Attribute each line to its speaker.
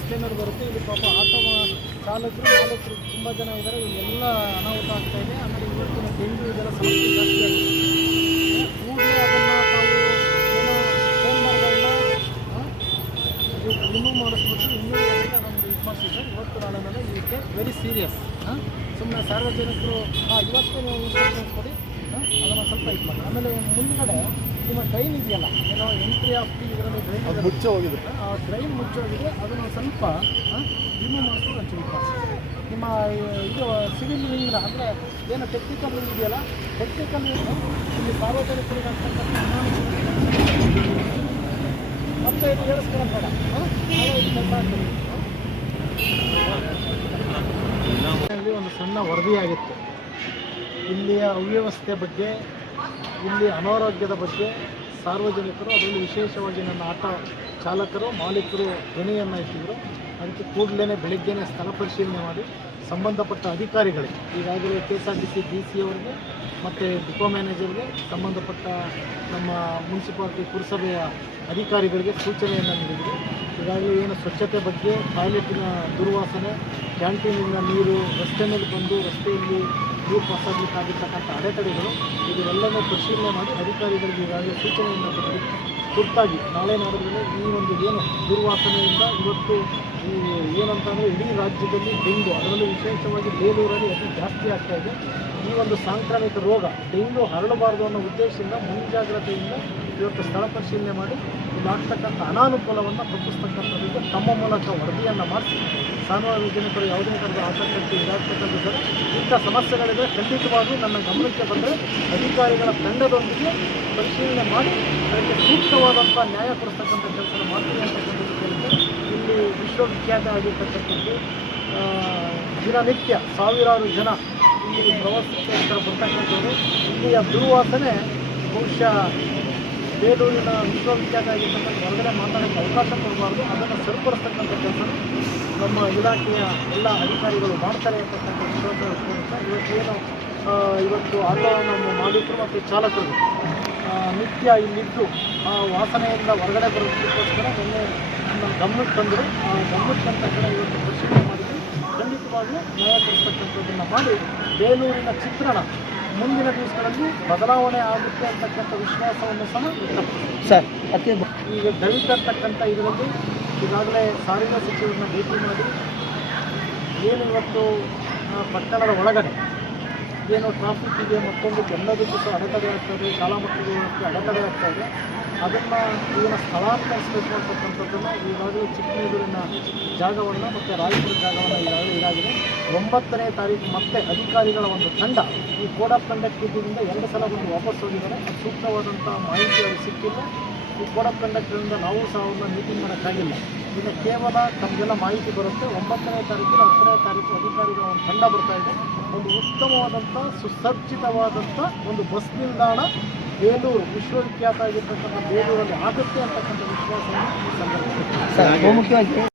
Speaker 1: ರಸ್ತೆ ಬರುತ್ತೆ. ಇಲ್ಲಿ ಪಾಪ ಆಟೋ ಚಾಲಕರು ಚಾಲಕರು ತುಂಬ ಜನ ಇದ್ದಾರೆ. ಎಲ್ಲ ಅನಾಹುತ ಆಗ್ತಾ ಇದೆ. ಆಮೇಲೆ ಇವತ್ತಿನ ಡೆಂಗ್ಯೂ ಇದೆಲ್ಲ ಸಮಸ್ಯೆ ಜಾಸ್ತಿ ಆಗಿದೆ. ಕೂಡಲೇ ಅದನ್ನು ತಾವು ಏನೋ ಸೋಮವಾರಗಳನ್ನ ರಿಮೂವ್ ಮಾಡಿಸ್ಬಿಟ್ಟು ಇನ್ನೂ ನಮ್ಮದು ಇದು. ಮಾಡಿಸಿದ್ರೆ ಇವತ್ತು ನಾಳೆ ಮೇಲೆ ಇದಕ್ಕೆ ವೆರಿ ಸೀರಿಯಸ್ ಸುಮ್ಮನೆ ಸಾರ್ವಜನಿಕರು ಹಾಂ ಇವತ್ತು ನೀವು ಇನ್ಫಾರ್ಮೇಷನ್ ಕೊಡಿ ಅದನ್ನು ಸ್ವಲ್ಪ ಇದು ಮಾಡಿ ಆಮೇಲೆ ಮುಂದ್ಗಡೆ ನಿಮ್ಮ ಟ್ರೈನ್ ಇದೆಯಲ್ಲ, ಏನೋ ಎಂಟ್ರಿ ಆಫ್ ದಿ
Speaker 2: ಅದು ಮುಚ್ಚ ಹೋಗಿದೆ.
Speaker 1: ಆ ಡ್ರೈನ್ ಮುಚ್ಚೋಗಿದೆ ಅದನ್ನು ಸ್ವಲ್ಪ ರಿಮೂವ್ ಮಾಡಿಸ್ಕೊಂಡು ಒಂಚೂರು ನಿಮ್ಮ ಈ- ಇದು ಸಿವಿಲ್ ರಿಂಗ್ನ ಅಂದರೆ ಏನು ಟೆಕ್ನಿಕಲ್ ರಿಂಗ್ ಇದೆಯಲ್ಲ ಟೆಕ್ನಿಕಲ್ ವಿಂಗ್ ಇಲ್ಲಿ ಸಾರ್ವಜನಿಕರಿಗೆ ಆಗ್ತಕ್ಕಂಥ ಮತ್ತೆ ಇದು ಹೇಳಿಸ್ಕೊಳ್ಳೋದು ಬೇಡ. ಇಲ್ಲಿ ಒಂದು ಸಣ್ಣ ವರದಿಯಾಗಿತ್ತು ಇಲ್ಲಿಯ ಅವ್ಯವಸ್ಥೆ ಬಗ್ಗೆ ಇಲ್ಲಿ ಅನಾರೋಗ್ಯದ ಬಗ್ಗೆ ಸಾರ್ವಜನಿಕರು, ಅದರಲ್ಲಿ ವಿಶೇಷವಾಗಿ ನನ್ನ ಆಟೋ ಚಾಲಕರು, ಮಾಲೀಕರು, ಧ್ವನಿಯನ್ನು ಇಟ್ಟಿದ್ರು. ಅದಕ್ಕೆ ಕೂಡಲೇ ಬೆಳಗ್ಗೆನೇ ಸ್ಥಳ ಪರಿಶೀಲನೆ ಮಾಡಿ ಸಂಬಂಧಪಟ್ಟ ಅಧಿಕಾರಿಗಳಿಗೆ, ಈಗಾಗಲೇ K S R T C D C ಅವರಿಗೆ ಮತ್ತು ಡಿಪೋ ಮ್ಯಾನೇಜರ್ಗೆ ಸಂಬಂಧಪಟ್ಟ ನಮ್ಮ ಮುನ್ಸಿಪಾಲ್ಟಿ ಪುರಸಭೆಯ ಅಧಿಕಾರಿಗಳಿಗೆ ಸೂಚನೆಯನ್ನು ನೀಡಿದರು. ಈಗಾಗಲೇ ಏನು ಸ್ವಚ್ಛತೆ ಬಗ್ಗೆ ಟಾಯ್ಲೆಟಿನ ದುರ್ವಾಸನೆ, ಕ್ಯಾಂಟೀನಿನ ನೀರು ರಸ್ತೆ ಮೇಲೆ ಬಂದು ರಸ್ತೆಯಲ್ಲಿ ನೀರು ಪಾಸಾಗಲಿಕ್ಕಾಗಿರ್ತಕ್ಕಂಥ ಅಡೆತಡೆಗಳು ಇದೆಲ್ಲವೂ ಪರಿಶೀಲನೆ ಮಾಡಿ ಅಧಿಕಾರಿಗಳಿಗೆ ಈಗಾಗಲೇ ಸೂಚನೆಯನ್ನು ಕೊಟ್ಟು, ತುರ್ತಾಗಿ ನಾಳೆ ನಾಡಿದ್ರೆ ಈ ಒಂದು ಏನು ದುರ್ವಾಸನೆಯಿಂದ ಇವತ್ತು ಈ ಏನಂತಂದರೆ ಇಡೀ ರಾಜ್ಯದಲ್ಲಿ ಡೆಂಗು ಅದರಲ್ಲೂ ವಿಶೇಷವಾಗಿ ಬೇಲೂರಲ್ಲಿ ಅತಿ ಜಾಸ್ತಿ ಆಗ್ತಾ ಇದೆ. ಈ ಒಂದು ಸಾಂಕ್ರಾಮಿಕ ರೋಗ ಡೆಂಗು ಹರಡಬಾರದು ಅನ್ನೋ ಉದ್ದೇಶದಿಂದ ಮುಂಜಾಗ್ರತೆಯಿಂದ ಇವತ್ತು ಸ್ಥಳ ಪರಿಶೀಲನೆ ಮಾಡಿ, ಇದಾಗ್ತಕ್ಕಂಥ ಅನಾನುಕೂಲವನ್ನು ತಪ್ಪಿಸ್ತಕ್ಕಂಥದ್ದು ತಮ್ಮ ಮೂಲಕ ವರದಿಯನ್ನು ಮಾಡಿಸಿ ಸಾರ್ವಜನಿಕರು ಯಾವುದೇ ಥರದ ಆತಂಕಕ್ಕೆ ಇದಾಗ್ತಕ್ಕಂಥದ್ದು ಇಂಥ ಸಮಸ್ಯೆಗಳಿದ್ರೆ ಖಂಡಿತವಾಗಿ ನನ್ನ ಗಮನಕ್ಕೆ ಬಂದರೆ ಅಧಿಕಾರಿಗಳ ತಂಡದೊಂದಿಗೆ ಪರಿಶೀಲನೆ ಮಾಡಿ, ಅದಕ್ಕೆ ಸೂಕ್ತವಾದಂಥ ನ್ಯಾಯ ಕೊಡಿಸ್ತಕ್ಕಂಥ ಕೆಲಸ ಮಾಡ್ತೀನಿ ಅಂತಕ್ಕಂಥ ವಿಶ್ವವಿಖ್ಯಾತ ಆಗಿರ್ತಕ್ಕಂಥದ್ದು ದಿನನಿತ್ಯ ಸಾವಿರಾರು ಜನ ಇಲ್ಲಿ ಪ್ರವಾಸಕ್ಕೋಸ್ಕರ ಬರ್ತಕ್ಕಂಥದ್ದು ಇಲ್ಲಿಯ ದುರ್ವಾಸನೆ ಬಹುಶಃ ಬೇಲೂರಿನ ವಿಶ್ವವಿಖ್ಯಾತ ಆಗಿರ್ತಕ್ಕಂಥ ಹೊರಗಡೆ ಮಾತಾಡೋಕ್ಕೆ ಅವಕಾಶ ಕೊಡಬಾರ್ದು. ಅದನ್ನು ಸರಿಪಡಿಸ್ತಕ್ಕಂಥ ಕೆಲಸ ನಮ್ಮ ಇಲಾಖೆಯ ಎಲ್ಲ ಅಧಿಕಾರಿಗಳು ಮಾಡ್ತಾರೆ ಅಂತಕ್ಕಂಥ ವಿಶ್ವಾಸ ಇವತ್ತೇನು ಇವತ್ತು ಆಂದೋಲನ ಮಾಲೀಕರು ಮತ್ತು ಚಾಲಕರು ನಿತ್ಯ ಇಲ್ಲಿದ್ದು ಆ ವಾಸನೆಯಿಂದ ಹೊರಗಡೆ ಬರೋದಕ್ಕೋಸ್ಕರ ನಿನ್ನೆ ನಮ್ಮ ಗಮನಕ್ಕೆ ತಂದರು ಆ ಗಮನಕ್ಕೆ ಕಡೆ ಇವತ್ತು ಪರಿಶೀಲನೆ ಮಾಡಿದ್ರು ಖಂಡಿತವಾಗಲೂ ನ್ಯಾಯ ಕೊಡಿಸ್ತಕ್ಕಂಥದ್ದನ್ನು ಮಾಡಿ ಬೇಲೂರಿನ ಚಿತ್ರಣ ಮುಂದಿನ ದಿವಸಗಳಲ್ಲಿ ಬದಲಾವಣೆ ಆಗುತ್ತೆ ಅಂತಕ್ಕಂಥ ವಿಶ್ವಾಸವನ್ನು ಸಹ
Speaker 3: ಸರ್ ಅತಿ
Speaker 1: ಈಗ ದಲಿತರ್ತಕ್ಕಂಥ ಇದರಲ್ಲಿ ಈಗಾಗಲೇ ಸಾರಿಗೆ ಸಚಿವರನ್ನ ಭೇಟಿ ಮಾಡಿ ಏನು ಇವತ್ತು ಪಟ್ಟಣದ ಒಳಗಡೆ ಏನು ಟ್ರಾಫಿಕ್ ಇದೆ, ಮತ್ತೊಂದು ಎಲ್ಲದಕ್ಕೂ ಸಹ ಅಡೆತಡೆ ಆಗ್ತಾ ಇದೆ ಶಾಲಾ ಮಕ್ಕಳಿಗೆ ಅಡೆತಡೆ ಆಗ್ತಾ ಇದೆ ಅದನ್ನು ಇದನ್ನು ಸ್ಥಳಾಂತರಿಸಬೇಕು ಅಂತಕ್ಕಂಥದ್ದನ್ನು ಈಗಾಗಲೇ ಚಿಕ್ಕಮಗಳೂರಿನ ಜಾಗವನ್ನು ಮತ್ತು ರಾಯಚೂರು ಜಾಗವನ್ನು ಈಗಾಗಲೇ ಇದಾಗಿದೆ. ಒಂಬತ್ತನೇ ತಾರೀಕು ಮತ್ತೆ ಅಧಿಕಾರಿಗಳ ಒಂದು ತಂಡ ಈ ಕೋಡ್ ಆಫ್ ಕಂಡಕ್ಟ್ ಇದ್ದರಿಂದ ಎರಡು ಸಲ ಬಂದು ವಾಪಸ್ ಹೋಗಿದ್ದಾರೆ. ಸೂಕ್ತವಾದಂಥ ಮಾಹಿತಿ ಅವರು ಸಿಕ್ಕಿಲ್ಲ. ಈ ಕೋಡ್ ಆಫ್ ಕಂಡಕ್ಟ್ರಿಂದ ನಾವು ಸಹ ಅವ್ರನ್ನ ಮೀಟಿಂಗ್ ಮಾಡೋಕ್ಕಾಗಿಲ್ಲ. ಇನ್ನು ಕೇವಲ ತಮಗೆಲ್ಲ ಮಾಹಿತಿ ಬರುತ್ತೆ. ಒಂಬತ್ತನೇ ತಾರೀಕು, ಹತ್ತನೇ ತಾರೀಕು ಅಧಿಕಾರಿಗಳ ಒಂದು ತಂಡ ಬರ್ತಾ ಇದೆ. ಒಂದು ಉತ್ತಮವಾದಂಥ, ಸುಸಜ್ಜಿತವಾದಂಥ ಒಂದು ಬಸ್ ನಿಲ್ದಾಣ ಬೇಲೂರು ವಿಶ್ವವಿಖ್ಯಾತ ಆಗಿರ್ತಕ್ಕಂಥ ಬೇಲೂರಲ್ಲಿ ಆಗುತ್ತೆ ಅಂತಕ್ಕಂಥ
Speaker 3: ಬಹುಮುಖ್ಯವಾಗಿ